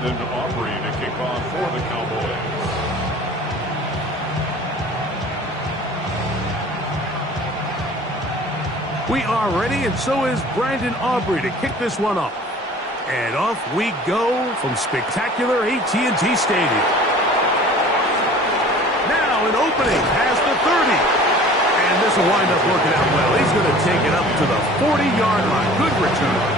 Brandon Aubrey to kick off for the Cowboys. We are ready, and so is Brandon Aubrey to kick this one off. And off we go from spectacular AT&T Stadium. Now an opening past the 30. And this will wind up working out well. He's going to take it up to the 40-yard line. Good return.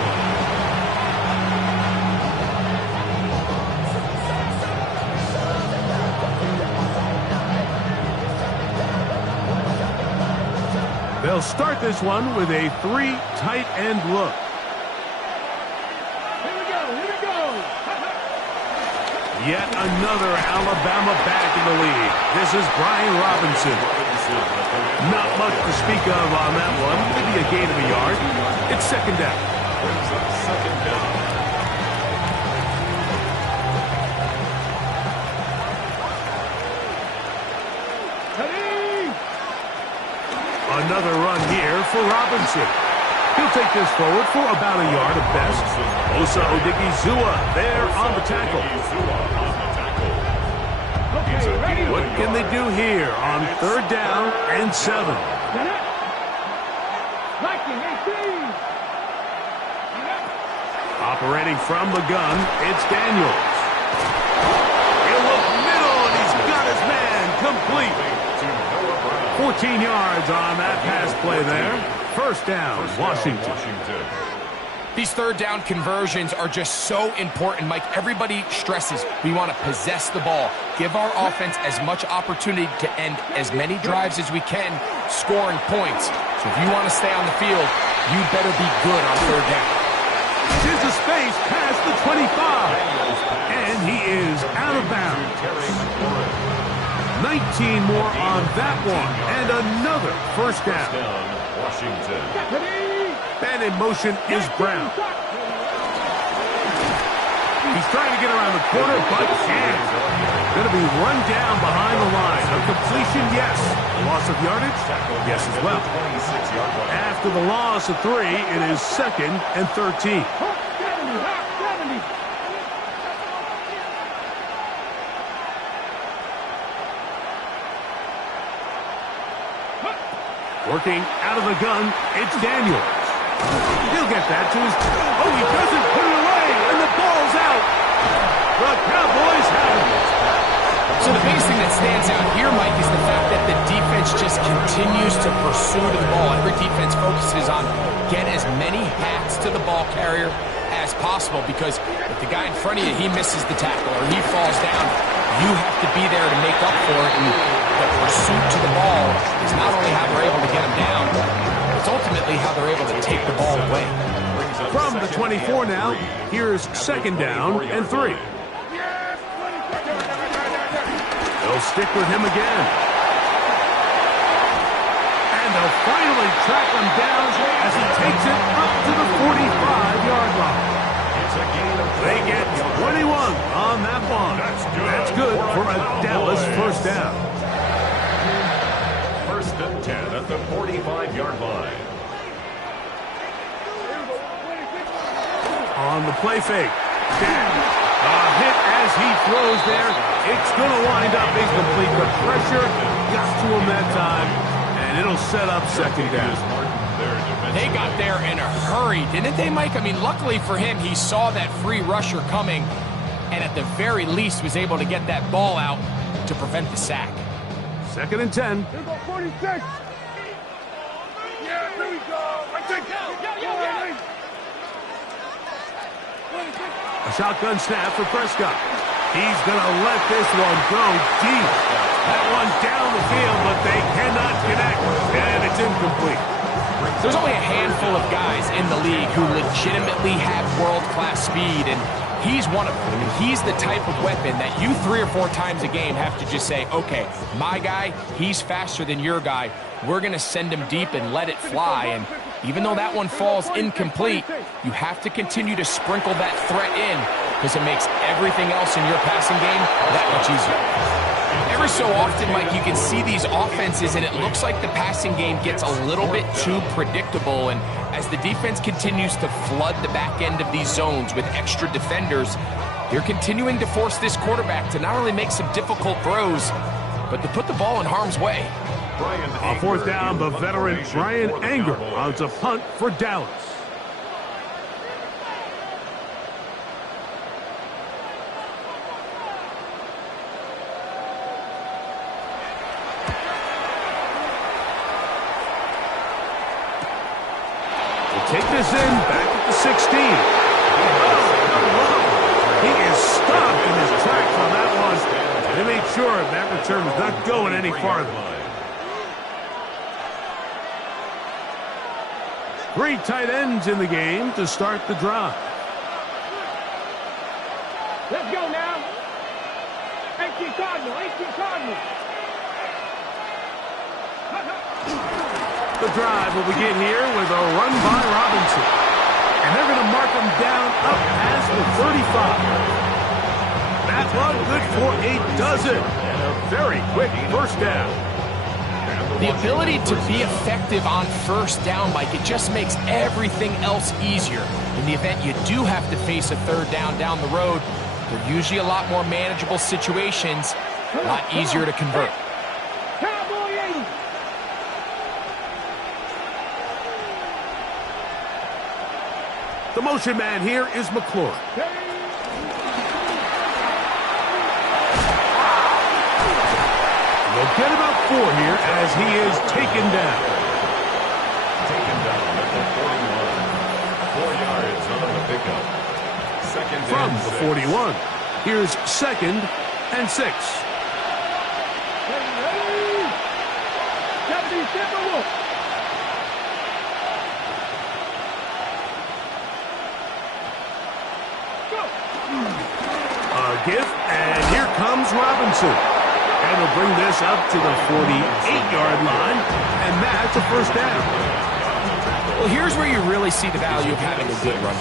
They'll start this one with a 3 tight end look. Here we go. Yet another Alabama back in the lead. This is Brian Robinson. Not much to speak of on that one. Maybe a gain of a yard. It's second down. Another run here for Robinson. He'll take this forward for about a yard at best. Osa Odigizua there on the tackle. What can they do here on third down and 7? Operating from the gun, it's Daniels. He'll look middle, and he's got his man complete. 14 yards on that pass play there. First down, Washington. These third down conversions are just so important, Mike. Everybody stresses we want to possess the ball, give our offense as much opportunity to end as many drives as we can, scoring points. So if you want to stay on the field, you better be good on third down. Here's a space past the 25, and he is out of bounds. 19 more on that one, and another first down. Washington. And in motion is Brown. He's trying to get around the corner, but can't. Going to be run down behind the line. A completion, yes. A loss of yardage? Yes as well. After the loss of 3, it is second and 13. Working out of the gun, it's Daniels. He'll get that to his... Oh, he doesn't put it away, and the ball's out. The Cowboys have it. So the biggest thing that stands out here, Mike, is the fact that the defense just continues to pursue the ball. Every defense focuses on get as many hats to the ball carrier as possible, because if the guy in front of you, he misses the tackle or he falls down, you have to be there to make up for it. And the pursuit to the ball is not only how they're able to get them down, it's ultimately how they're able to take the ball away. From the 24 now, here's second down and 3. They'll stick with him again. And they'll finally track him down as he takes it up to the 45-yard line. They get 21 on that one. That's good for a Dallas first down. First and 10 at the 45-yard line. On the play fake. A hit as he throws there. It's going to wind up incomplete. The pressure got to him that time, and it'll set up second down. They got there in a hurry, didn't they, Mike? I mean, luckily for him, he saw that free rusher coming, and at the very least was able to get that ball out to prevent the sack. Second and 10. Here we go, 46. Yeah, here we go. A shotgun snap for Prescott. He's going to let this one go deep. That one down the field, but they cannot connect, and it's incomplete. There's only a handful of guys in the league who legitimately have world-class speed, and he's one of them. And he's the type of weapon that you 3 or 4 times a game have to just say, okay, my guy, he's faster than your guy. We're going to send him deep and let it fly. And even though that one falls incomplete, you have to continue to sprinkle that threat in, because it makes everything else in your passing game that much easier. Every so often, Mike, you can see these offenses, and it looks like the passing game gets a little bit too predictable. And as the defense continues to flood the back end of these zones with extra defenders, They're continuing to force this quarterback to not only make some difficult throws, but to put the ball in harm's way. On fourth down, the veteran Brian Anger runs a punt for Dallas. Take this in, back at the 16. He is stopped in his tracks on that one. They made sure that return was not going any farther. 3 tight ends in the game to start the drive. Let's go now. 18 Cardinal, 18 Cardinal. The drive will begin here with a run by Robinson. And they're going to mark him down up past the 35. That one good for a dozen. And a very quick first down. The ability to be effective on first down, Mike, it just makes everything else easier. In the event you do have to face a third down the road, they're usually a lot more manageable situations, a lot easier to convert. The motion man here is McLaurin. We'll get about 4 here as he is taken down. Taken down at the 41. 4 yards on the pickup. Second From and the 6. 41, here's 2nd and 6. Give, and here comes Robinson. And he'll bring this up to the 48-yard line, and that's a first down. Well, here's where you really see the value of having a good run.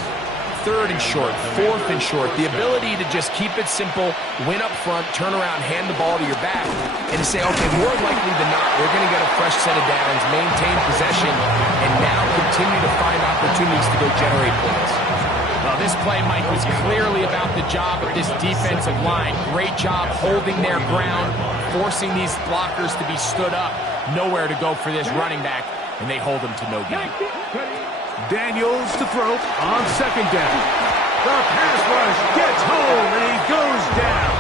3rd and short, 4th and short, the ability to just keep it simple, win up front, turn around, hand the ball to your back, and to say, okay, more likely than not, we're going to get a fresh set of downs, maintain possession, and now continue to find opportunities to go generate points. Well, this play, Mike, was clearly about the job of this defensive line. Great job holding their ground, forcing these blockers to be stood up. Nowhere to go for this running back, and they hold him to no gain. Daniels to throw on 2nd down. The pass rush gets home, and he goes down.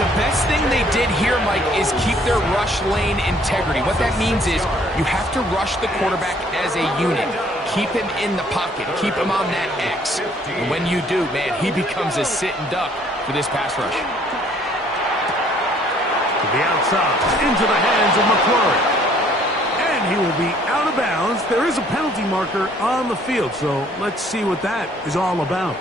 The best thing they did here, Mike, is keep their rush lane integrity. What that means is you have to rush the quarterback as a unit. Keep him in the pocket. Keep him on that X. And when you do, man, he becomes a sitting duck for this pass rush. To the outside, into the hands of McLaurin. And he will be out of bounds. There is a penalty marker on the field, so let's see what that is all about.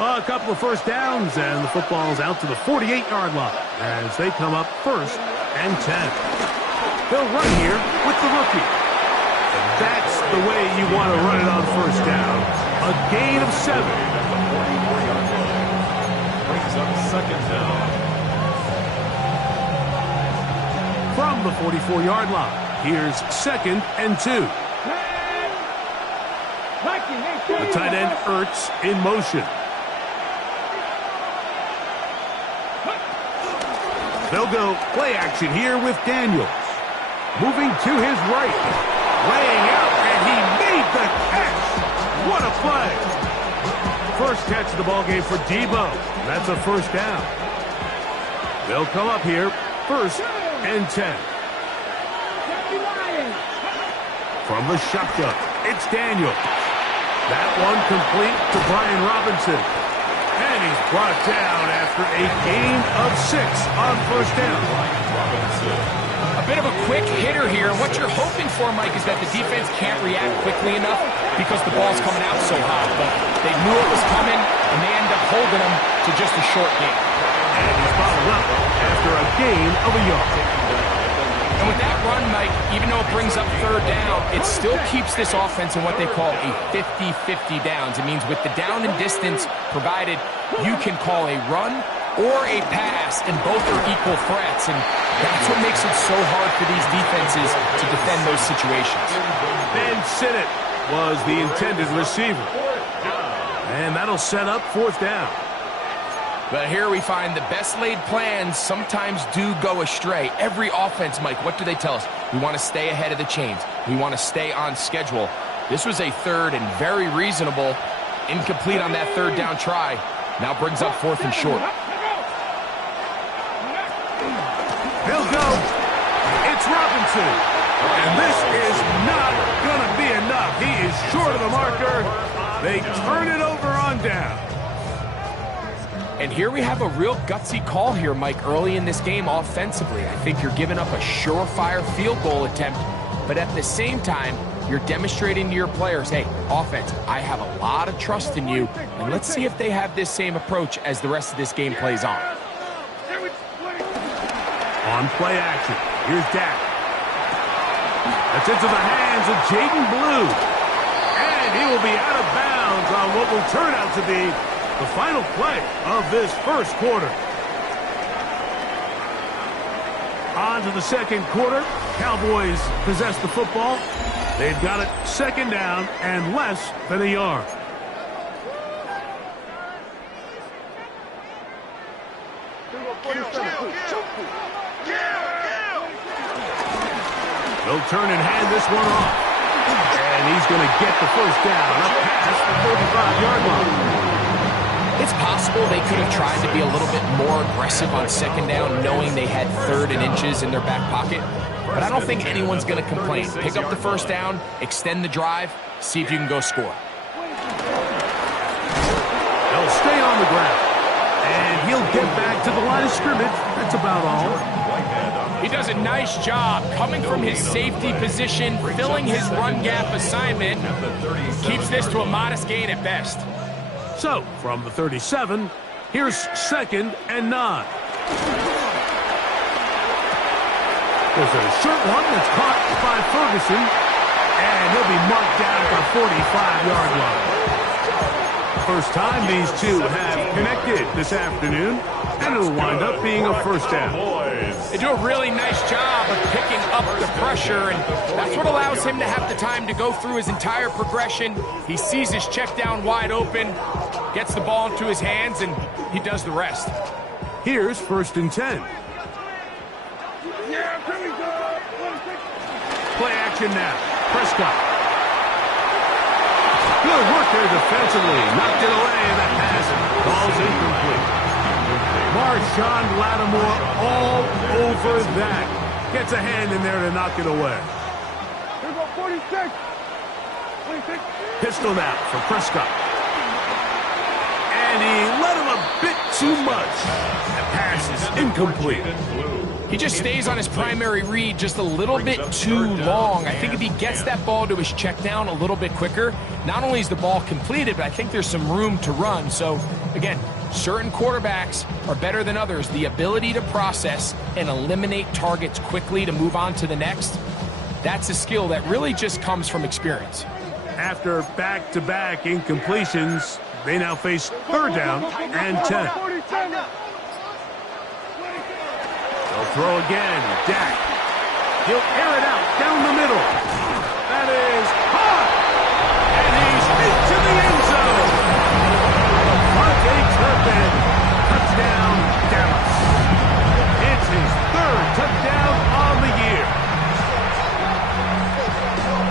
Well, a couple of first downs, and the football's out to the 48-yard line as they come up 1st and 10. They'll run here with the rookie. And that's the way you want to run it on first down. A gain of 7. Brings up 2nd down. From the 44-yard line, here's 2nd and 2. The tight end Ertz in motion. They'll go play action here with Daniels. Moving to his right. Laying out, and he made the catch. What a play. First catch of the ballgame for Debo. That's a first down. They'll come up here, 1st and 10. From the shotgun, it's Daniels. That one complete to Brian Robinson. And he's brought down after a gain of 6 on first down. A bit of a quick hitter here. What you're hoping for, Mike, is that the defense can't react quickly enough because the ball's coming out so hot. But they knew it was coming, and they end up holding them to just a short gain. And he's bottled up after a gain of a yard. And with that run, Mike, even though it brings up 3rd down, it still keeps this offense in what they call a 50-50 downs. It means with the down and distance provided, you can call a run or a pass, and both are equal threats, and that's what makes it so hard for these defenses to defend those situations. Ben Sinnott was the intended receiver. And that'll set up 4th down. But here we find the best laid plans sometimes do go astray. Every offense, Mike, what do they tell us? We want to stay ahead of the chains. We want to stay on schedule. This was a 3rd and very reasonable. Incomplete on that 3rd down try. Now brings up 4th and short. He'll go. It's Robinson. And this is not going to be enough. He is short of the marker. They turn it over on down. And here we have a real gutsy call here, Mike, early in this game offensively. I think you're giving up a surefire field goal attempt, but at the same time, you're demonstrating to your players, hey, offense, I have a lot of trust in you, and let's see if they have this same approach as the rest of this game plays on. On play action, here's Dak. That's into the hands of Jaden Blue. And he will be out of bounds on what will turn out to be the final play of this first quarter. On to the second quarter. Cowboys possess the football. They've got it 2nd down and less than a yard. They'll turn and hand this one off. And he's going to get the 1st down up past the 35-yard line. It's possible they could have tried to be a little bit more aggressive on 2nd down, knowing they had 3rd and inches in their back pocket. But I don't think anyone's going to complain. Pick up the 1st down, extend the drive, see if you can go score. They'll stay on the ground. And he'll get back to the line of scrimmage. That's about all. He does a nice job coming from his safety position, filling his run gap assignment. Keeps this to a modest gain at best. So, from the 37, here's 2nd and 9. There's a short one that's caught by Ferguson, and he'll be marked down at the 45-yard line. First time these two have connected this afternoon, and it'll wind up being a 1st down. They do a really nice job of picking up the pressure, and that's what allows him to have the time to go through his entire progression. He sees his check down wide open, gets the ball into his hands, and he does the rest. Here's 1st and 10. Play action now. Prescott. Good work there defensively. Knocked it away, and the pass falls incomplete. Marshawn Lattimore all over that. Gets a hand in there to knock it away. Here go 46. 26. Pistol now for Prescott. And he let him a bit too much. That pass is incomplete. He just stays on his primary read just a little bit too long. I think if he gets that ball to his check down a little bit quicker, not only is the ball completed, but I think there's some room to run. So, again, certain quarterbacks are better than others. The ability to process and eliminate targets quickly to move on to the next, that's a skill that really just comes from experience. After back-to-back incompletions, they now face 3rd down and 10. They'll throw again. Dak. He'll air it out down the middle. That is hot. And he's into the end zone. Monte Turpin. Touchdown, Dallas. It's his 3rd touchdown on the year.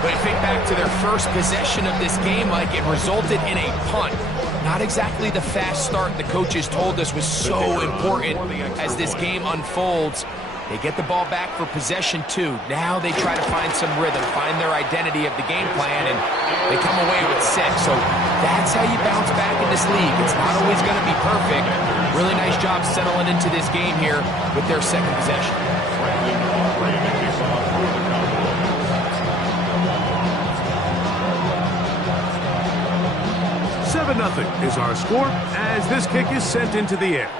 But think back to their first possession of this game, like it resulted in a punt. Not exactly the fast start the coaches told us was so important as this game unfolds. They get the ball back for possession 2. Now they try to find some rhythm, find their identity of the game plan, and they come away with 6. So that's how you bounce back in this league. It's not always going to be perfect. Really nice job settling into this game here with their 2nd possession. 7-0 is our score as this kick is sent into the air.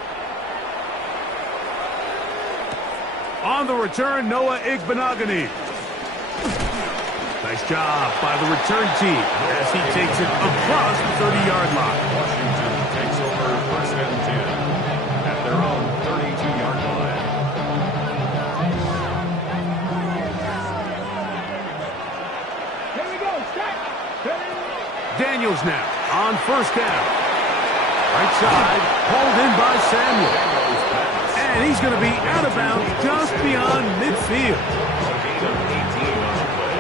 On the return, Noah Igbenogany. Nice job by the return team as he takes it across the 30-yard line. Washington takes over 1st and 10 at their own Daniels now on first down. Right side, pulled in by Samuel. And he's going to be out of bounds just beyond midfield. A gain of 18 on the play.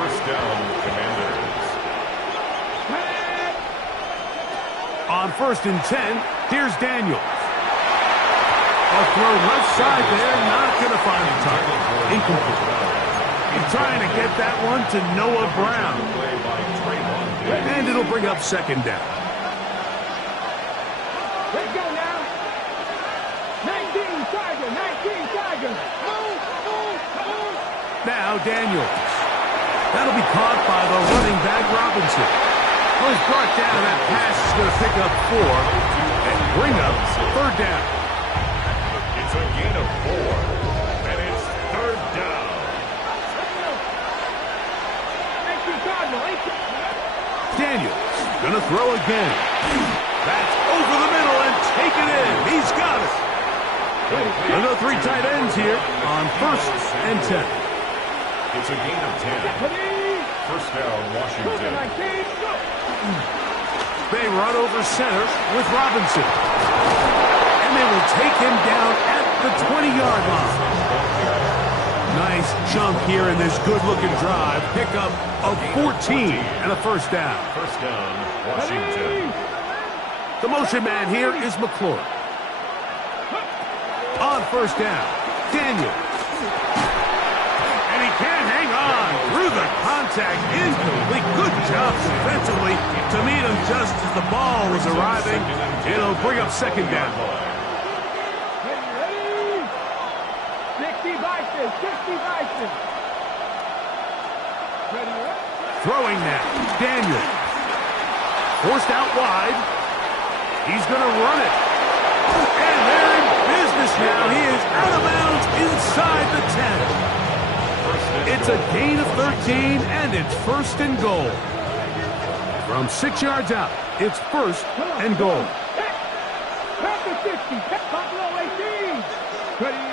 First down, Commanders. On 1st and 10, here's Daniels. A throw left side there, not going to find the target. Incomplete. He's trying to get that one to Noah Brown. And it'll bring up second down. Let's go now. 19 Tiger, 19 Tiger. Move, move, move. Now Daniels. That'll be caught by the running back Robinson. Well, he's brought down. That pass is going to pick up 4 and bring up third down. It's a gain of 4, and it's third down. Daniels gonna throw again. That's over the middle and take it in. He's got it. Another 3 tight ends here on 1st and 10. It's a gain of 10. First down, Washington. They run over center with Robinson. And they will take him down at the 20-yard line. Nice chunk here in this good-looking drive. Pickup of 14 and a first down. First down, Washington. The motion man here is McClure. On first down, Daniel. And he can't hang on through the contact. Incomplete. Good job defensively to meet him just as the ball was arriving. It'll bring up second down. 60 Vices, 60 Vices. Throwing now, Daniel. Forced out wide. He's going to run it. And they're in business now. He is out of bounds inside the 10. It's a gain of 13, and it's 1st and goal. From 6 yards out, it's 1st and goal. Back to 60, Buffalo 18. Ready.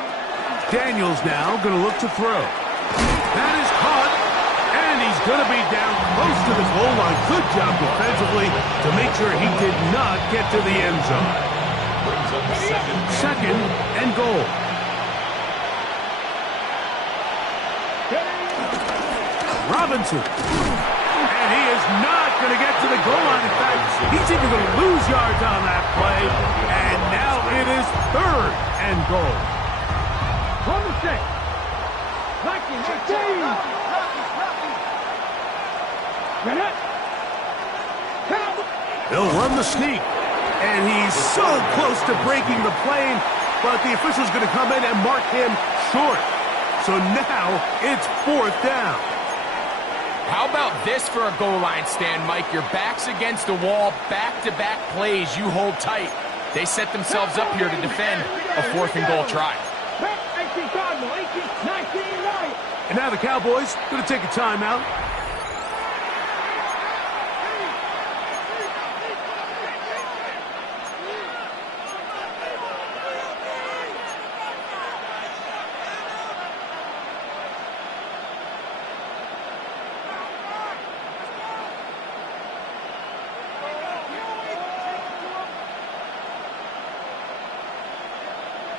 Daniels now going to look to throw. That is caught, and he's going to be down close to the goal line. Good job defensively to make sure he did not get to the end zone. Brings up second and goal. Robinson. And he is not going to get to the goal line. In fact, he's even going to lose yards on that play. And now it is 3rd and goal. On the 6. Lucky, 18. Get it. They'll run the sneak. And he's so close to breaking the plane, but the official's going to come in and mark him short. So now it's 4th down. How about this for a goal line stand, Mike? Your back's against the wall, back-to-back plays you hold tight. They set themselves up here to defend a 4th and goal try. 18 Cardinal, 18, 19 right. And now the Cowboys going to take a timeout.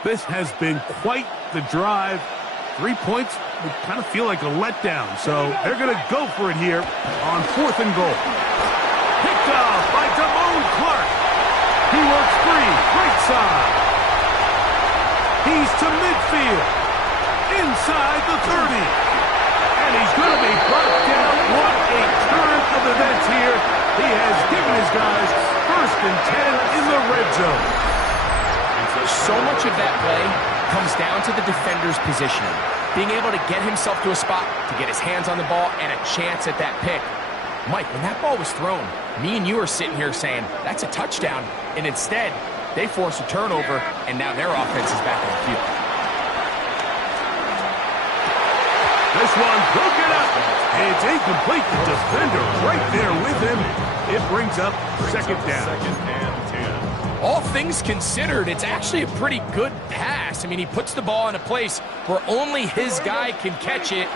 This has been quite the drive. 3 points would kind of feel like a letdown, so they're going to go for it here on 4th and goal. Picked off by Damone Clark. He works free, right side. He's to midfield, inside the 30. And he's going to be brought down. What a turn of events here. He has given his guys 1st and 10 in the red zone. So much of that play comes down to the defender's positioning. Being able to get himself to a spot, to get his hands on the ball, and a chance at that pick. Mike, when that ball was thrown, me and you are sitting here saying, that's a touchdown. And instead, they force a turnover, and now their offense is back on the field. This one broken up. It's incomplete. The defender right there with him. It brings up second down. 2nd and 10. all things considered, it's actually a pretty good pass. I mean, he puts the ball in a place where only his guy can catch it.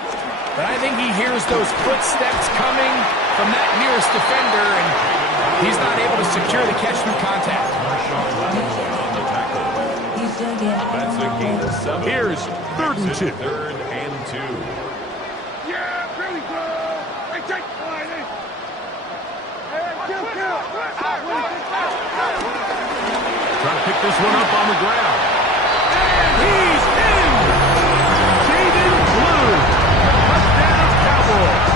But I think he hears those footsteps coming from that nearest defender, and he's not able to secure the catch through contact. That's a gain of 7. Here's 3rd and 2. 3rd and 2. Yeah, really good. Hey, take the line in. Trying to pick this one up on the ground. And he's in! Jaden Blue. Touchdown, Cowboys.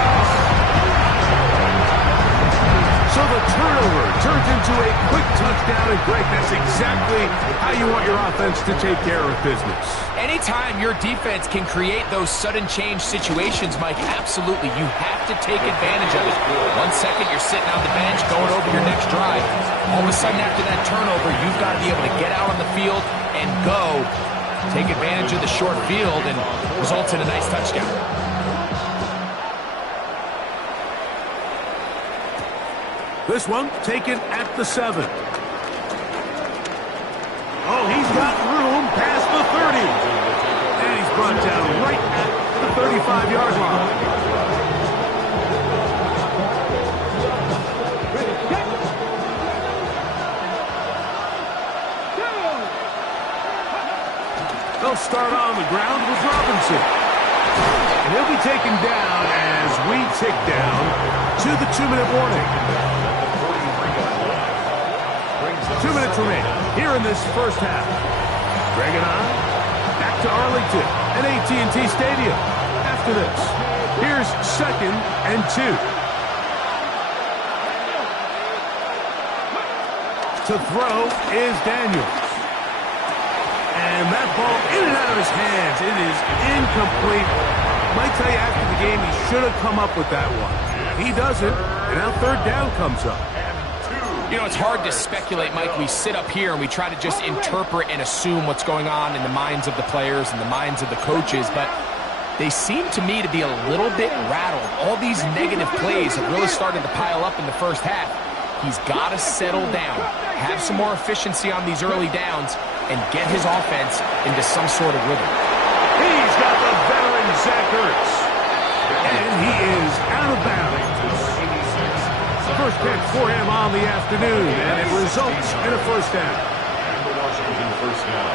So the turnover turns into a quick touchdown, and Greg, that's exactly how you want your offense to take care of business. Anytime your defense can create those sudden change situations, Mike, absolutely, you have to take advantage of it. 1 second, you're sitting on the bench going over your next drive. All of a sudden, after that turnover, you've got to be able to get out on the field and go. Take advantage of the short field and results in a nice touchdown. This one taken at the 7. Oh, he's got room past the 30. And he's brought down right at the 35-yard line. They'll start on the ground with Robinson. And he'll be taken down as we tick down to the 2-minute warning. 2 minutes remaining here in this first half. Greg and I back to Arlington at AT&T Stadium. After this, here's 2nd and 2. To throw is Daniels. And that ball in and out of his hands. It is incomplete. Might tell you after the game he should have come up with that one. He doesn't, and now 3rd down comes up. You know, it's hard to speculate, Mike. We sit up here and we try to just interpret and assume what's going on in the minds of the players and the minds of the coaches, but they seem to me to be a little bit rattled. All these negative plays have really started to pile up in the first half. He's got to settle down, have some more efficiency on these early downs, and get his offense into some sort of rhythm. He's got the veteran Zach Ertz. And he is out of bounds. First catch for him on the afternoon, and it results in a 1st down. And the Washington 1st down.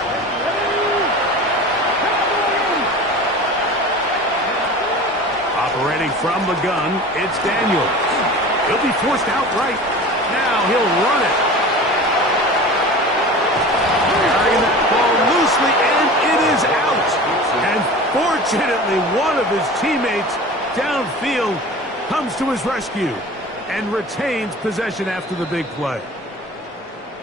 Operating from the gun, it's Daniels. He'll be forced outright. Now he'll run it. Carrying that ball loosely, and it is out. And fortunately, one of his teammates downfield comes to his rescue and retains possession after the big play.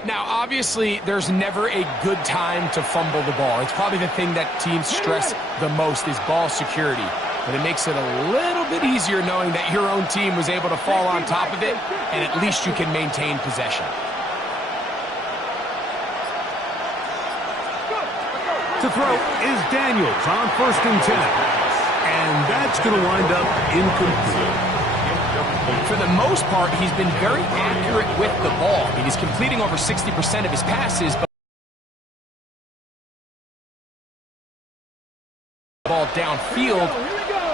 Now, obviously, there's never a good time to fumble the ball. It's probably the thing that teams stress the most is ball security. But it makes it a little bit easier knowing that your own team was able to fall on top of it, and at least you can maintain possession. To throw is Daniels on 1st and 10. And that's going to wind up incomplete. For the most part, he's been very accurate with the ball. I mean, he's completing over 60% of his passes, but the ball downfield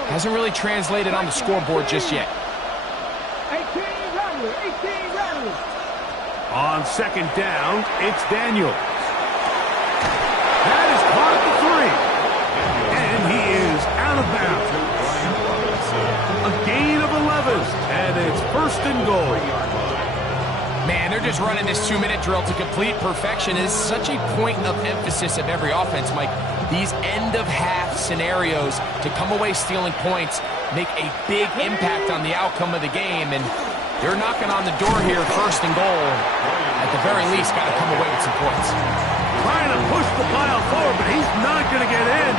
hasn't really translated on the scoreboard just yet. 18 rattlers. On 2nd down, it's Daniels. That is caught at the 3. And he is out of bounds. A gain of 11, and it's 1st and goal. Man, they're just running this 2-minute drill to complete perfection. Is such a point of emphasis of every offense, Mike. These end-of-half scenarios to come away stealing points make a big impact on the outcome of the game, and they're knocking on the door here, 1st and goal. At the very least, got to come away with some points. Trying to push the pile forward, but he's not going to get in.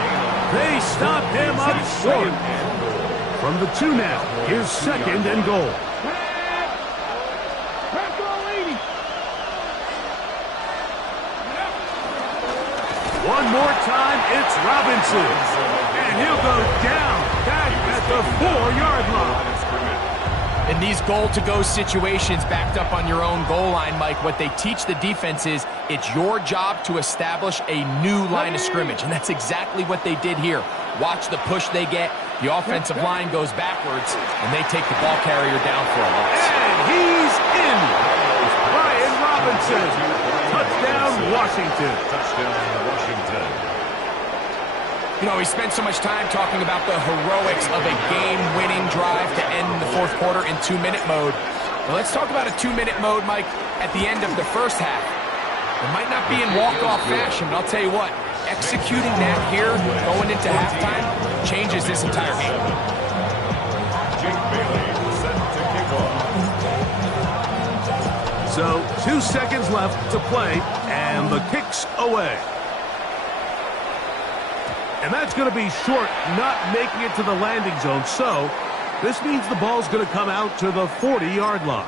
They stop him up short. From the 2 now, here's 2nd and goal. One more time, it's Robinson. And he'll go down back at the 4-yard line. In these goal-to-go situations backed up on your own goal line, Mike, what they teach the defense is it's your job to establish a new line of scrimmage, and that's exactly what they did here. Watch the push they get. The offensive line goes backwards, and they take the ball carrier down for a loss. And he's in. Brian Robinson. Touchdown, Washington. Touchdown, Washington. You know, we spent so much time talking about the heroics of a game-winning drive to end the fourth quarter in 2-minute mode. Well, let's talk about a 2-minute mode, Mike, at the end of the first half. It might not be in walk-off fashion, but I'll tell you what, executing that here, going into halftime, changes this entire game. Jake Bailey set to kick off. So 2 seconds left to play, and the kick's away. And that's going to be short, not making it to the landing zone. So this means the ball's going to come out to the 40-yard line.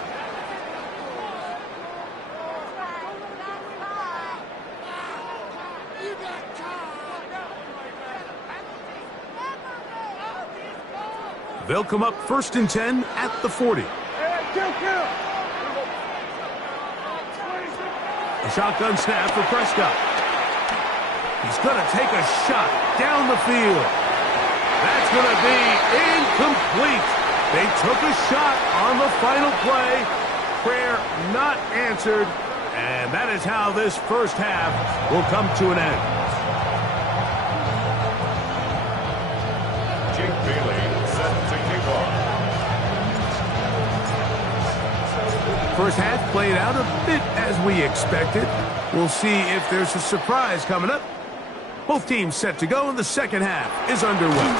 They'll come up 1st and 10 at the 40. A shotgun snap for Prescott. He's going to take a shot down the field. That's going to be incomplete. They took a shot on the final play. Prayer not answered. And that is how this first half will come to an end. Jake Bailey set to kick off. First half played out a bit as we expected. We'll see if there's a surprise coming up. Both teams set to go, and the second half is underway.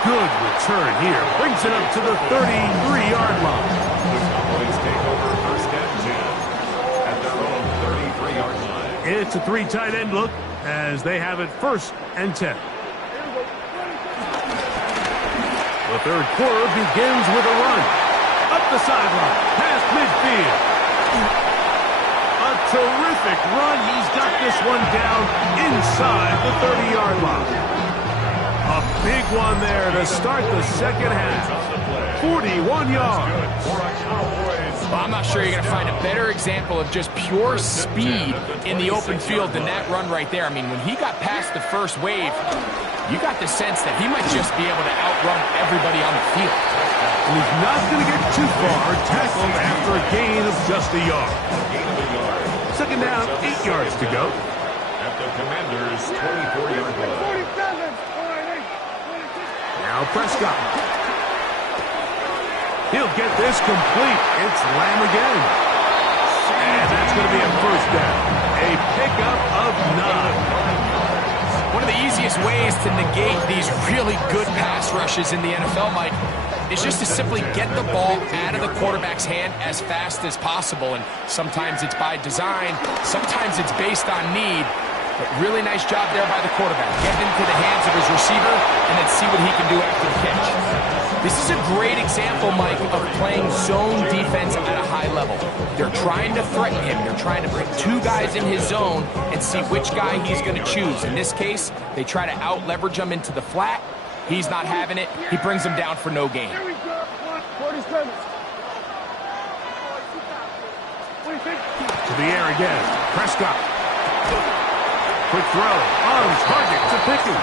Good return here. Brings it up to the 33-yard line. The Cowboys take over 1st and 10 at their own 33-yard line. It's a 3 tight end look as they have it 1st and 10. The third quarter begins with a run. Up the sideline, past midfield. A terrific run. He's got this one down inside the 30-yard line. A big one there to start the second half. 41 yards. Well, I'm not sure you're going to find a better example of just pure speed in the open field than that run right there. I mean, when he got past the first wave, you got the sense that he might just be able to outrun everybody on the field. And he's not going to get too far, tackled after a gain of just a yard. Second down, 8 yards to go. At the Commanders' 24-yard line. Now Prescott. He'll get this complete. It's Lamb again. And that's going to be a first down. A pickup of 9. One of the easiest ways to negate these really good pass rushes in the NFL, Mike, is just to simply get the ball out of the quarterback's hand as fast as possible. And sometimes it's by design, sometimes it's based on need. But really nice job there by the quarterback. Get it into the hands of his receiver and then see what he can do after the catch. This is a great example, Mike, of playing zone defense at a high level. They're trying to threaten him. They're trying to bring 2 guys in his zone and see which guy he's going to choose. In this case, they try to out-leverage him into the flat. He's not having it. He brings him down for no gain. To the air again. Prescott. Quick throw. On target to Pickens.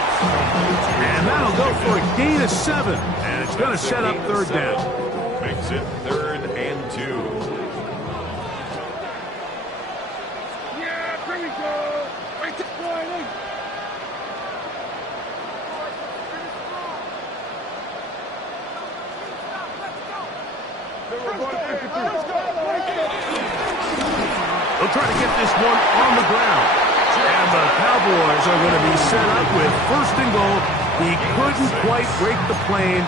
And that'll go for a gain of 7. And it's going to set up third down. Makes it 3rd and 2. Yeah, here we go. Right to point. They'll try to get this one on the ground. And the Cowboys are going to be set up with 1st and goal. He couldn't quite break the plane.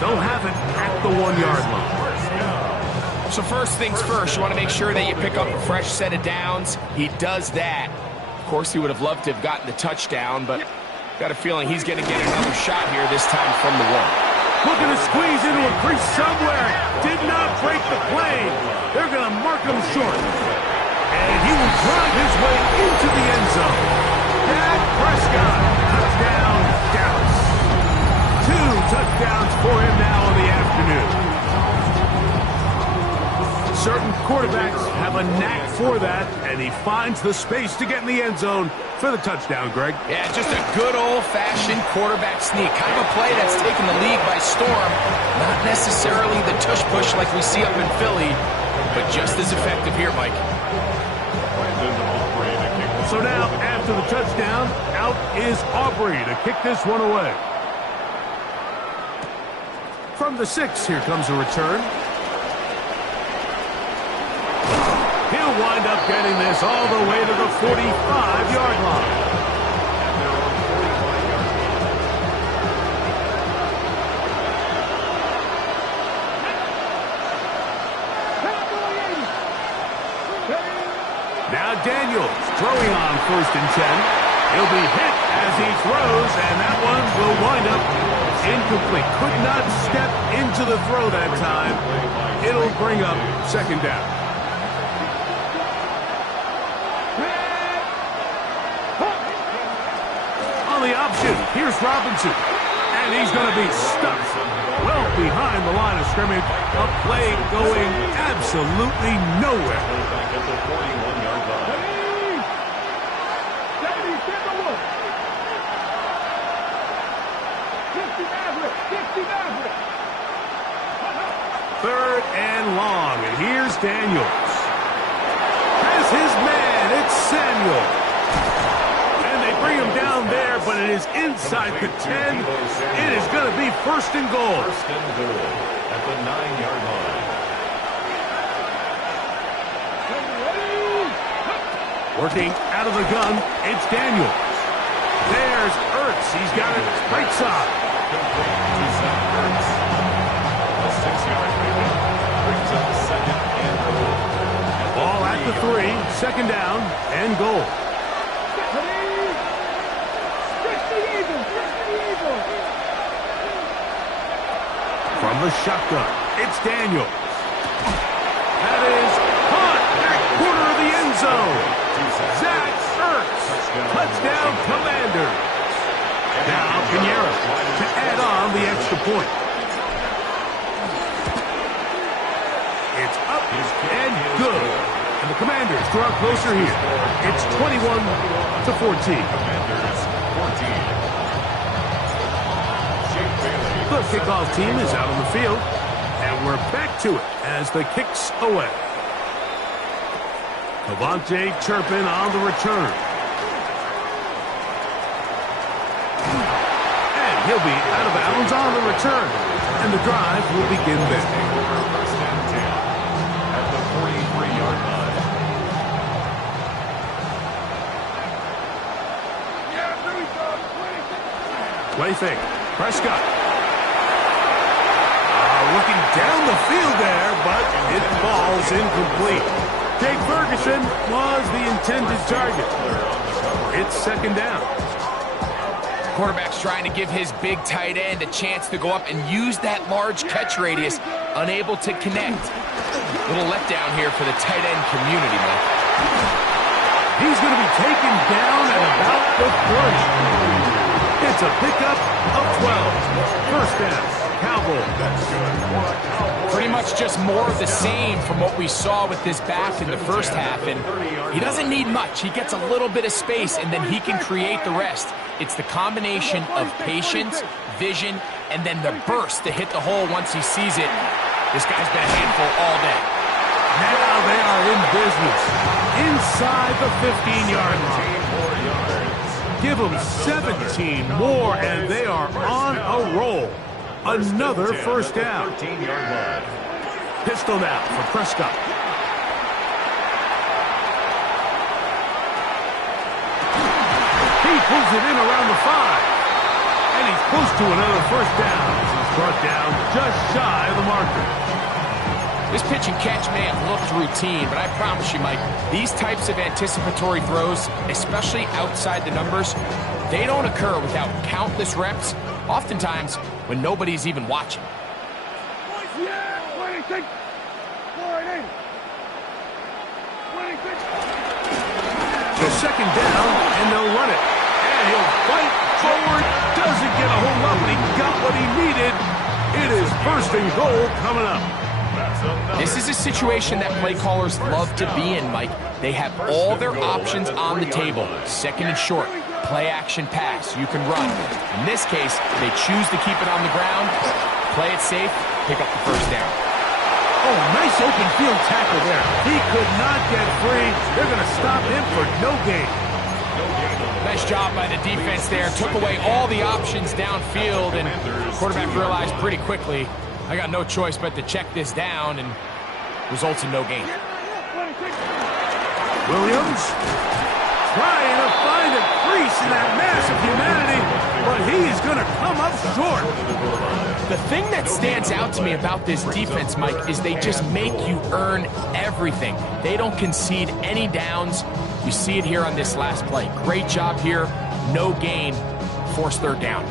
They'll have it at the 1-yard line. So first things first, you want to make sure that you pick up a fresh set of downs. He does that. Of course, he would have loved to have gotten the touchdown, but got a feeling he's going to get another shot here, this time from the 1. Looking to squeeze into a crease somewhere. Did not break the plane. They're going to mark him short. And he will drive his way into the end zone. Dak Prescott, touchdown, Dallas. 2 touchdowns for him now in the afternoon. Certain quarterbacks have a knack for that, and he finds the space to get in the end zone for the touchdown, Greg. Yeah, just a good old-fashioned quarterback sneak. Kind of a play that's taken the league by storm. Not necessarily the tush-push like we see up in Philly, but just as effective here, Mike. So now, after the touchdown, out is Aubrey to kick this one away. From the 6, here comes a return. He'll wind up getting this all the way to the 45-yard line. Now Daniels throwing on 1st and 10. He'll be hit as he throws, and that one will wind up incomplete. Could not step into the throw that time. It'll bring up 2nd down. On the option, here's Robinson, and he's going to be stuck well behind the line of scrimmage. A play going absolutely nowhere. Third and long, and here's Daniels. Has his man, it's Samuel. And they bring him down there, but it is inside the 10. It is going to be 1st and goal. 1st and goal at the 9-yard line. Working out of the gun, it's Daniels. There's Ertz. He's got it right side. A 6-yard pickup brings up 2nd and goal. Ball at the 3, 2nd down and goal. From the shotgun, it's Daniels. That is caught back corner of the end zone. Zach Ertz, touchdown Commanders. Now Pinheiro to add on the extra point. It's up and good. And the Commanders draw closer here. It's 21-14. Commanders 14. The kickoff team is out on the field, and we're back to it as the kick's away. Cavante Turpin on the return. And he'll be out of bounds on the return, and the drive will begin there. 1st and 10 at the 43-yard line. Play fake. Prescott. Looking down the field there, but it falls incomplete. Jake Ferguson was the intended target. It's 2nd down. Quarterback's trying to give his big tight end a chance to go up and use that large catch radius. Unable to connect. Little letdown here for the tight end community, Mike. He's going to be taken down at about the 30. It's a pickup of 12. 1st down. Cowboys. Pretty much just more of the same from what we saw with this back in the first half. And he doesn't need much. He gets a little bit of space, and then he can create the rest. It's the combination of patience, vision, and then the burst to hit the hole once he sees it. This guy's been a handful all day. Now they are in business. Inside the 15-yard line. Give them 17 more, and they are on a roll. Another 1st down. 13-yard line. Pistol now for Prescott. He pulls it in around the 5. And he's close to another 1st down. He's brought down just shy of the marker. This pitch and catch may have looked routine, but I promise you, Mike, these types of anticipatory throws, especially outside the numbers, they don't occur without countless reps, oftentimes when nobody's even watching. The 2nd down, and they'll run it. And he'll fight forward, doesn't get a whole lot, but he got what he needed. It is 1st and goal coming up. This is a situation that play callers love to be in, Mike. They have all their options on the table. Second and short, play action pass, you can run. In this case, they choose to keep it on the ground, play it safe, pick up the first down. Oh, nice open field tackle there. He could not get free. They're going to stop him for no gain. Nice job by the defense there. Took away all the options downfield, and the quarterback realized pretty quickly, I got no choice but to check this down, and results in no gain. Williams trying to find a crease in that mass of humanity, but he is going to come up short. The thing that stands out to me about this defense, Mike, is they just make you earn everything. They don't concede any downs. You see it here on this last play. Great job here. No gain. Forced third down.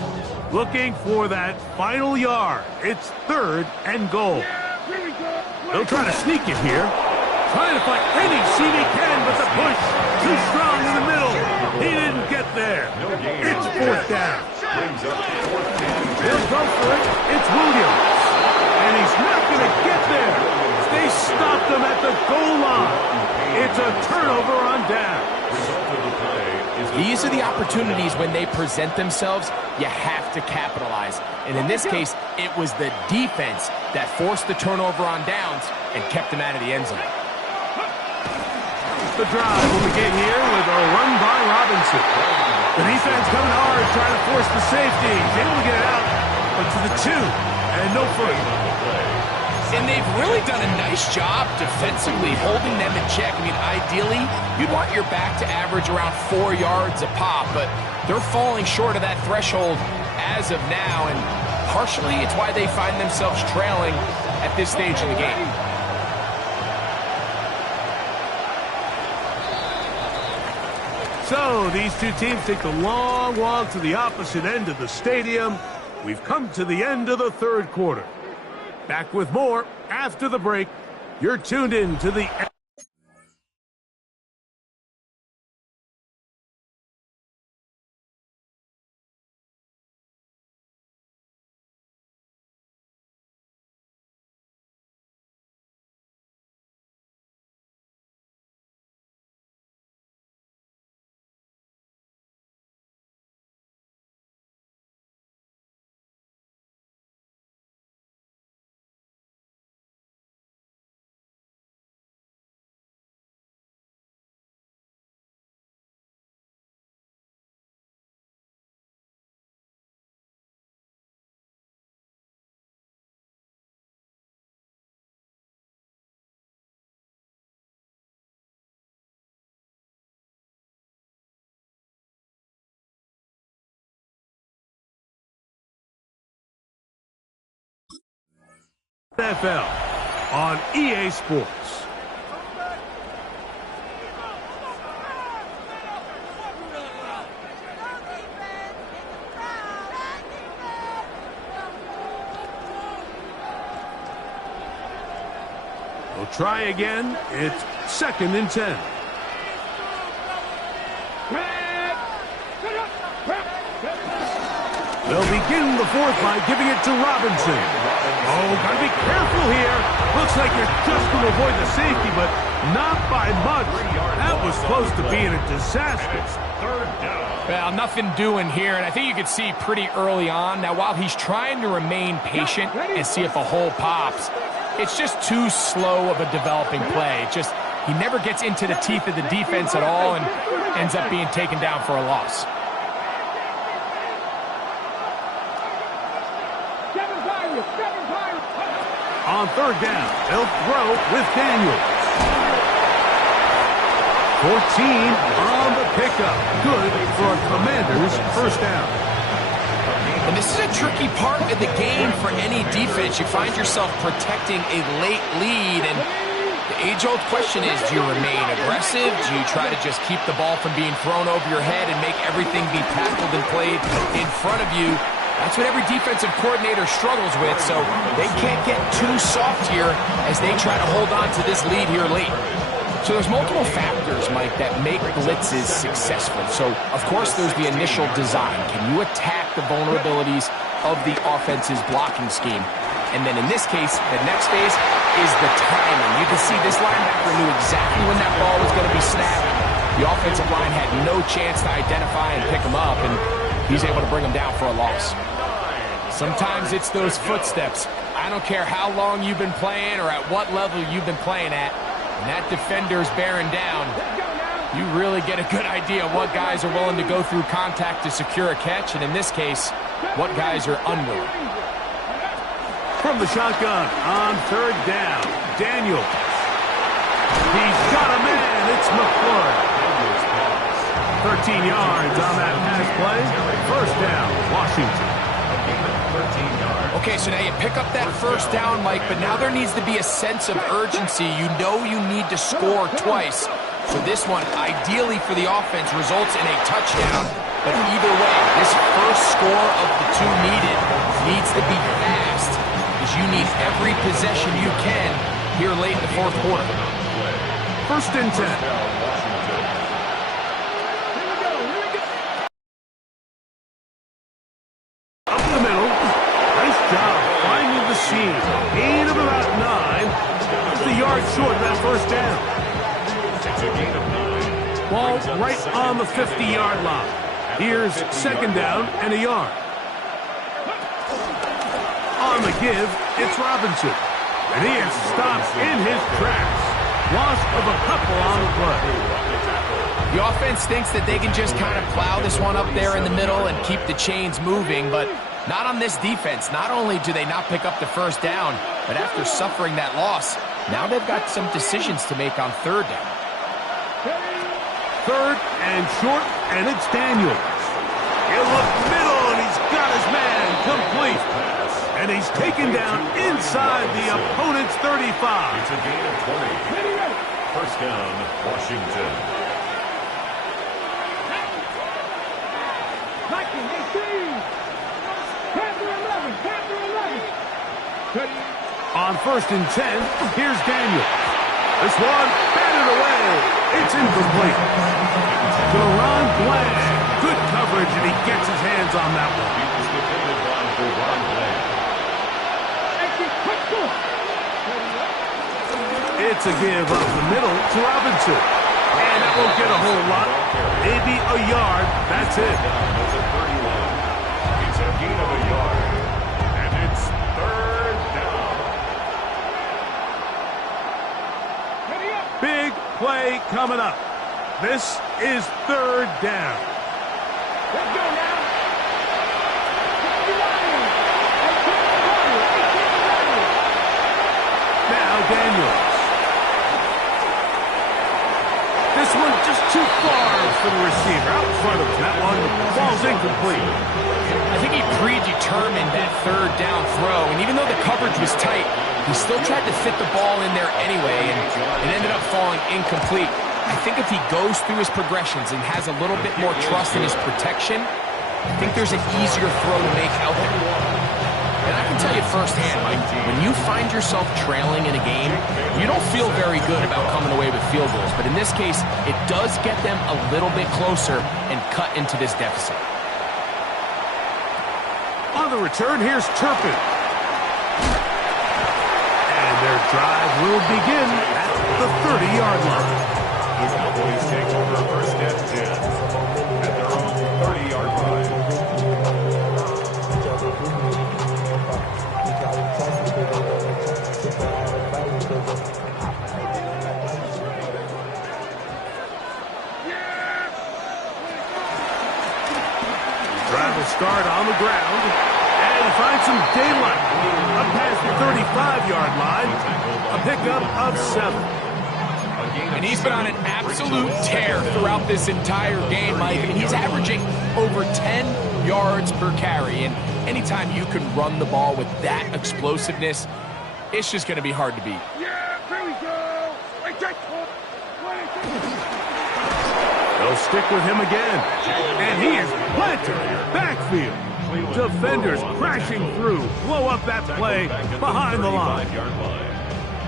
Looking for that final yard. It's 3rd and goal. They'll try to sneak it here. Trying to find any seam he can, but the push too strong in the middle. He didn't get there. It's 4th down. He'll go for it. It's Williams. And he's not going to get there. They stopped him at the goal line. It's a turnover on down. These are the opportunities when they present themselves, you have to capitalize. And in this case, it was the defense that forced the turnover on downs and kept them out of the end zone. The drive will begin here with a run by Robinson. The defense coming hard, trying to force the safety. He's able to get it out, but to the 2, and no further. And they've really done a nice job defensively holding them in check. I mean, ideally, you'd want your back to average around 4 yards a pop, but they're falling short of that threshold as of now, and partially it's why they find themselves trailing at this stage of the game. So these two teams take the long walk to the opposite end of the stadium. We've come to the end of the 3rd quarter. Back with more after the break. You're tuned in to the NFL on EA Sports. We'll try again. It's 2nd and 10. They'll begin the 4th by giving it to Robinson. Oh, gotta be careful here. Looks like you're just going to avoid the safety, but not by much. That was close to being a disaster. Well, nothing doing here, and I think you could see pretty early on. Now, while he's trying to remain patient and see if a hole pops, it's just too slow of a developing play. He never gets into the teeth of the defense at all and ends up being taken down for a loss. On 3rd down, they'll throw with Daniels. 14 on the pickup. Good for a Commander's 1st down. And this is a tricky part of the game for any defense. You find yourself protecting a late lead, and the age-old question is, do you remain aggressive? Do you try to just keep the ball from being thrown over your head and make everything be tackled and played in front of you? That's what every defensive coordinator struggles with, so they can't get too soft here as they try to hold on to this lead here late. So there's multiple factors, Mike, that make blitzes successful. So, of course, there's the initial design. Can you attack the vulnerabilities of the offense's blocking scheme? And then in this case, the next phase is the timing. You can see this linebacker knew exactly when that ball was going to be snapped. The offensive line had no chance to identify and pick him up, and he's able to bring him down for a loss. Sometimes it's those footsteps. I don't care how long you've been playing or at what level you've been playing at. When that defender's bearing down, you really get a good idea of what guys are willing to go through contact to secure a catch, and in this case, what guys are unwilling. From the shotgun on third down, Daniel. He's got a man. It's McClure. 13 yards on that pass play. First down, Washington. Okay, so now you pick up that first down, Mike, but now there needs to be a sense of urgency. You know you need to score twice. So this one, ideally for the offense, results in a touchdown. But either way, this first score of the two needs to be fast, because you need every possession you can here late in the fourth quarter. First and 10. Up the middle. Nice job finding the seam. Gain of about 9. Just a yard short of that first down. It's a gain of 9. Ball right on the 50-yard line. Here's second down and a yard. On the give, it's Robinson. And he is stopped in his tracks. Loss of a couple on the play. The offense thinks that they can just kind of plow this one up there in the middle and keep the chains moving, but not on this defense. Not only do they not pick up the first down, but after suffering that loss, now they've got some decisions to make on third down. Third and short, and it's Daniels. He'll look middle, and he's got his man complete. And he's taken down inside the opponent's 35. It's a gain of 20. First down, Washington. 19, 18. Panther 11, Panther 11. On first and 10, here's Daniels. This one batted away. It's incomplete. To Ron Bland. Good coverage, and he gets his hands on that one. He was defended by Ron Bland. It's a give up the middle to Robinson. And that won't get a whole lot. Maybe a yard. That's it. That's a 31. It's a gain of a yard. And it's third down. Big play coming up. This is third down. Let's go now. Now Daniels. This one just too far for the receiver. Out in front of him. That one falls incomplete. I think he predetermined that third down throw, and even though the coverage was tight, he still tried to fit the ball in there anyway, and it ended up falling incomplete. I think if he goes through his progressions and has a little bit more trust in his protection, I think there's an easier throw to make out there. And I can tell you firsthand, Mike, when you find yourself trailing in a game, you don't feel very good about coming away with field goals. But in this case, it does get them a little bit closer and cut into this deficit. On the return, here's Turpin. And their drive will begin at the 30-yard line. The Cowboys take over first and 10 at their own 30-yard line. Drive will start on the ground and find some daylight. Up past the 35-yard line, a pickup of 7. And he's been on an absolute tear throughout this entire game, Mike. I mean, he's averaging over 10 yards per carry. And anytime you can run the ball with that explosiveness, it's just going to be hard to beat. Yeah, here we go. They'll stick with him again. And he is planted backfield. Defenders crashing through. Blow up that play behind the line.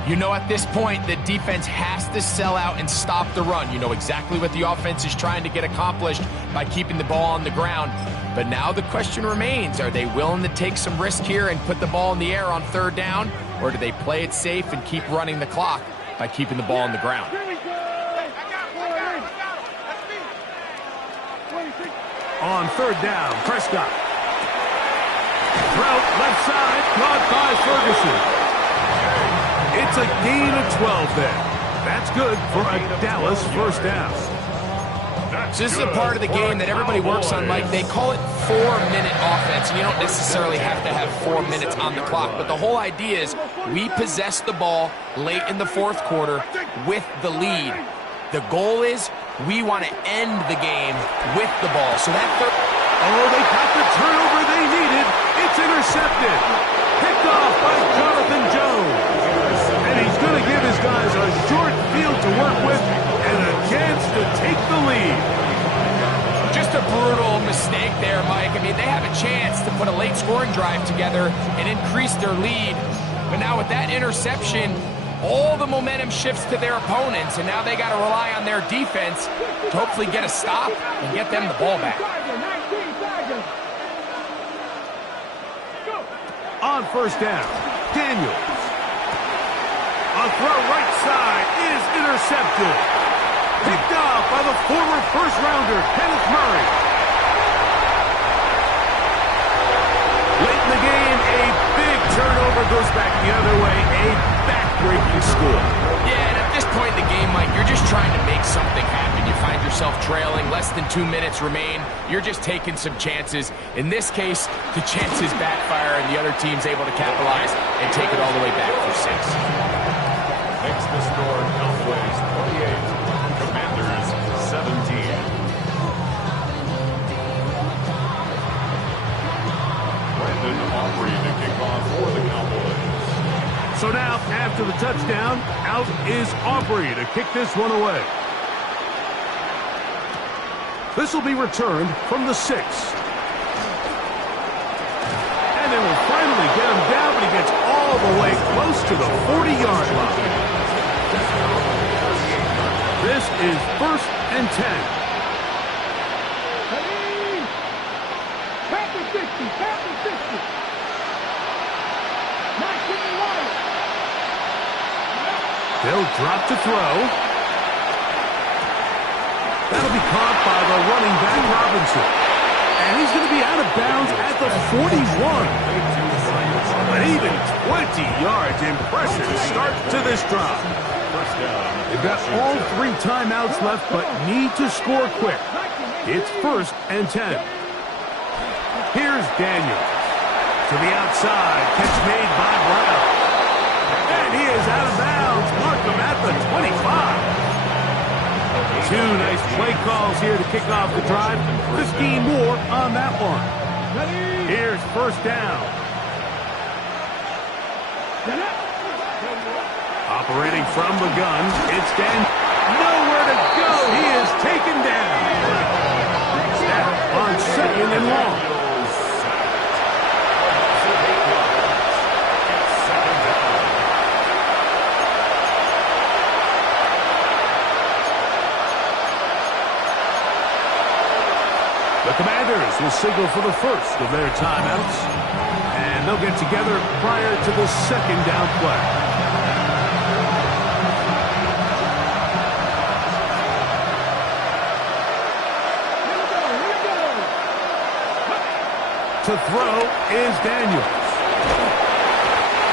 You know at this point, the defense has to sell out and stop the run. You know exactly what the offense is trying to get accomplished by keeping the ball on the ground. But now the question remains, are they willing to take some risk here and put the ball in the air on 3rd down? Or do they play it safe and keep running the clock by keeping the ball on the ground? On 3rd down, Prescott. Route left side, caught by Ferguson. It's a gain of 12 there. That's good for a Dallas 1st down. So this is a part of the game that everybody works on, Mike. They call it 4-minute offense. You don't necessarily have to have 4 minutes on the clock, but the whole idea is we possess the ball late in the 4th quarter with the lead. The goal is we want to end the game with the ball. So that they got the turnover they needed. It's intercepted. Picked off by Jonathan Jones. And he's going to give his guys a short field to work with and a chance to take the lead. Just a brutal mistake there, Mike. I mean, they have a chance to put a late scoring drive together and increase their lead. But now with that interception, all the momentum shifts to their opponents, and now they got to rely on their defense to hopefully get a stop and get them the ball back. On 1st down, Daniels. A throw right side is intercepted. Picked off by the former 1st-rounder, Kenneth Murray. Late in the game, a big turnover goes back the other way. A back-breaking score. Yeah, and at this point in the game, Mike, you're just trying to make something happen. You find yourself trailing, less than 2 minutes remain. You're just taking some chances. In this case, the chances backfire, and the other team's able to capitalize and take it all the way back for 6. Makes the score Cowboys 28, Commanders 17. Brandon Aubrey to kick off for the Cowboys. So now, after the touchdown, out is Aubrey to kick this one away. This will be returned from the 6. And they will finally get him down, but he gets all the way close to the 40-yard line. This is 1st and 10. They'll drop to throw. That'll be caught by the running back, Robinson. And he's going to be out of bounds at the 41. But even 20 yards. Impressive start to this drive. They've got all 3 timeouts left, but need to score quick. It's 1st and 10. Here's Daniels. To the outside. Catch made by Brown. And he is out of bounds. Mark him at the 25. 2 nice play calls here to kick off the drive. 15 more on that one. Here's 1st down. Operating from the gun, it's Dan. Nowhere to go. He is taken down. Snap on 2nd and long. The Commanders will signal for the first of their timeouts, and they'll get together prior to the 2nd down play. To throw is Daniels.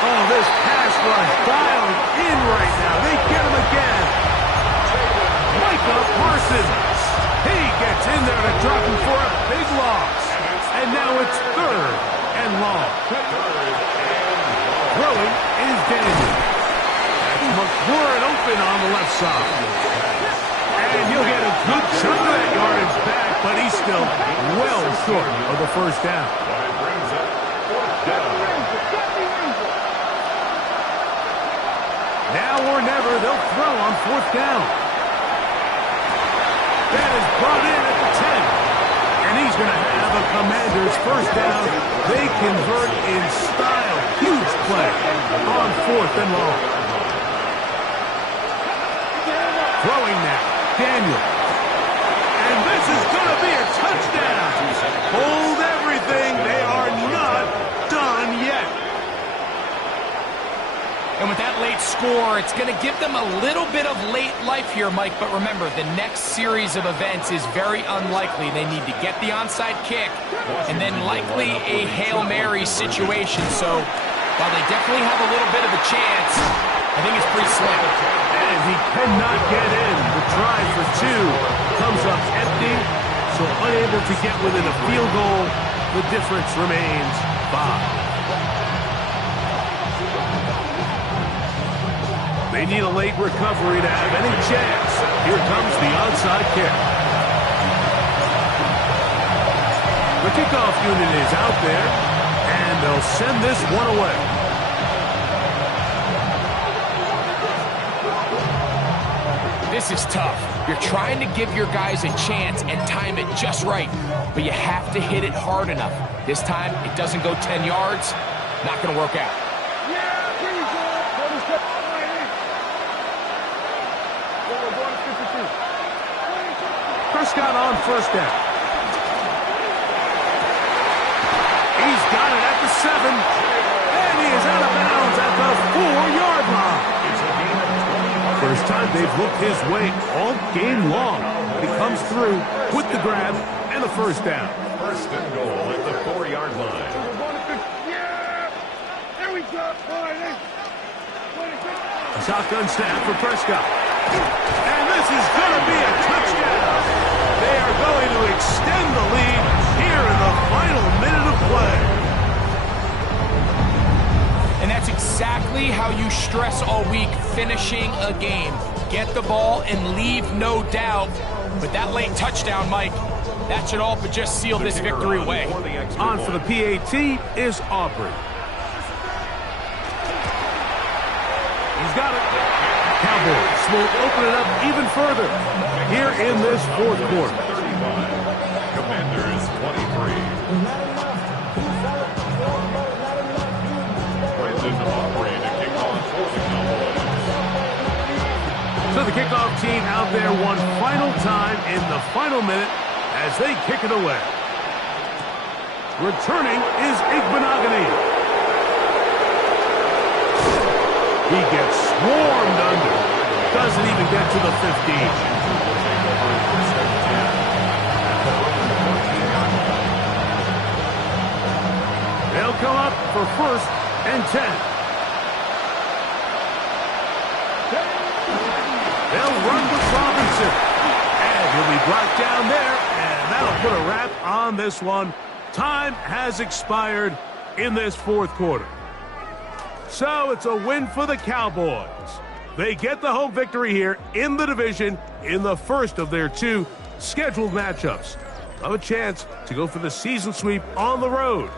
Oh, this pass rush dialed in right now. They get him again. Micah Parsons. He gets in there to drop him for a big loss. And now it's 3rd and long. Throwing is Daniels. That's McLaurin open on the left side. And you'll get a good chunk of that yardage back, but he's still well short of the 1st down. Now or never, they'll throw on 4th down. That is brought in at the 10. And he's going to have a Commander's 1st down. They convert in style. Huge play on 4th and long. throwing now. Daniel. And this is going to be a touchdown. Hold everything. They are not done yet. And with that late score, it's going to give them a little bit of late life here, Mike. But remember, the next series of events is very unlikely. They need to get the onside kick and then likely a Hail Mary situation. So while they definitely have a little bit of a chance, I think it's pretty slim. And he cannot get in. The try for two comes up empty, so unable to get within a field goal. The difference remains 5. They need a late recovery to have any chance. Here comes the onside kick. The kickoff unit is out there, and they'll send this one away. This is tough. You're trying to give your guys a chance and time it just right, but you have to hit it hard enough. This time, it doesn't go 10 yards. Not going to work out. Prescott on first down. He's got it at the 7, and he is out of bounds at the 4-yard line. First time they've looked his way all game long, but he comes through with the grab and the first down. First and goal at the 4-yard line. There we go. A shotgun snap for Prescott. And this is going to be a touchdown. They are going to extend the lead here in the final minute of play. And that's exactly how you stress all week, finishing a game. Get the ball and leave no doubt. But that late touchdown, Mike, that should all but just seal this victory away. On for the PAT is Aubrey. He's got it. Cowboys will open it up even further here in this fourth quarter. 35. Commanders 23. Brendan Aubrey to kick off for the Cowboys. So the kickoff team out there one final time in the final minute as they kick it away. Returning is Igbenogany. He gets swarmed under. Doesn't even get to the 15. They'll come up for first and 10. They'll run with Robinson. And he'll be brought down there, and that'll put a wrap on this one. Time has expired in this fourth quarter. So it's a win for the Cowboys. They get the home victory here in the division in the first of their 2 scheduled matchups. Have a chance to go for the season sweep on the road